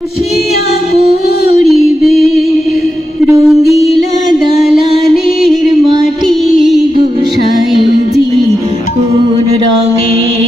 খুশিয়া করিবে রঙ্গিলা দালানের মাটি গোসাইজি কোন রঙের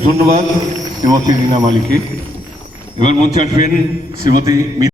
ধন্যবাদ শ্রীমতী রীনা মালিককে এবার মঞ্চে আসবেন শ্রীমতী